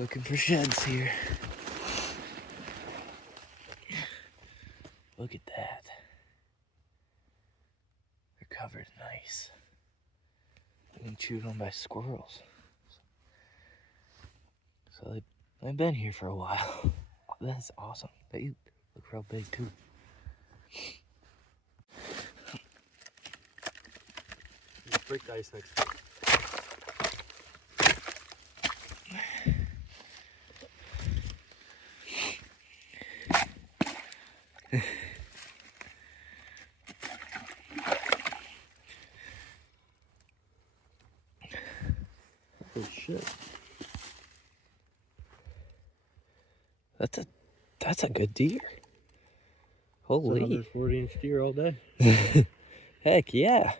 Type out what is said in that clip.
Looking for sheds here. Look at that. They're covered in ice. Being chewed on by squirrels. So they've been here for a while. That's awesome. They look real big too. Break the ice next to it. Oh shit. That's a good deer. Holy. Another 40-inch deer all day. Heck yeah.